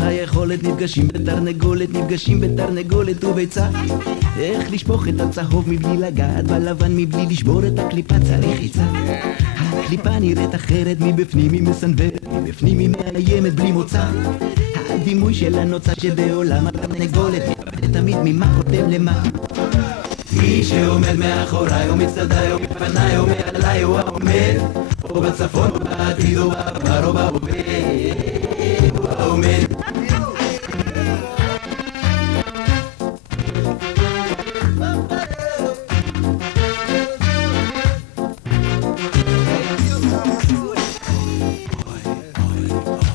והיכולת נפגשים בתרנגולת, נפגשים בתרנגולת וביצה. איך לשפוך את הצהוב מבלי לגעת בלבן, מבלי לשבור את הקליפה, צריך עצה. הקליפה נראית אחרת מבפנים, היא מסנוורת, מבפנים היא מאיימת בלי מוצא. הדימוי שלה נוצר שבעולם התרנגולת מתלבט תמיד ממה קודם למה. מי שעומד מאחוריי או מצדדיי או מפניי או מעליי הוא העומד, או בצפון או בעתיד או בעבר או בהווה, הוא העומד.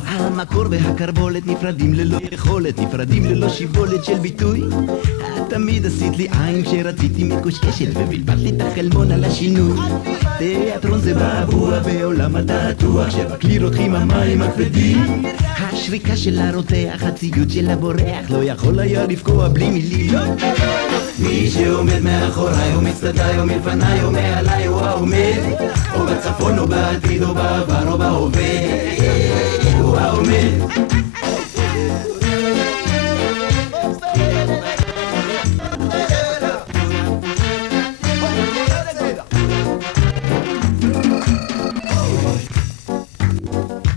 המקור והקרבולת נפרדים ללא יכולת, נפרדים ללא שיבולת של ביטוי. תמיד עשית לי עין כשרציתי מקושקשת ובלבט לי את החלמון על השינוי. תיאטרון זה בעבוע בעולם התעתוע, שבכלי רותחים המים הכבדים. השריקה של הרותח, הציוד של הבורח, לא יכול היה לפגוע בלי מילים. מי שעומד מאחוריי או מצדדיי או מלפניי או מעליי הוא העומד, או בצפון או בעתיד או בעבר או בהווה, הוא העומד.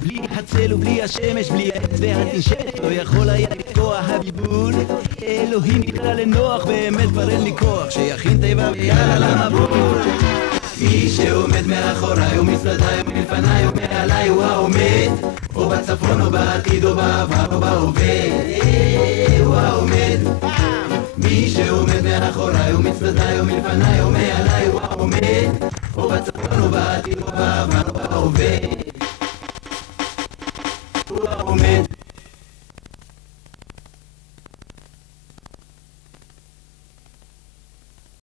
בלי הצל ובלי השמש, בלי העץ והתנשמת, לא יכול היה לתקוע הבלבול. אלוהים נקרא לנוח, באמת כבר אין לי כוח שיכין תיבה ויאללה למבול. מי שעומד מאחוריי או מצדדיי או מלפניי או מעליי הוא העומד, או בצפון או בעתיד או בעבר או בהווה, הוא העומד. מי שעומד מאחוריי או מצדדיי או מלפניי או מעליי הוא העומד, או בצפון או בעתיד או בעבר או בהווה.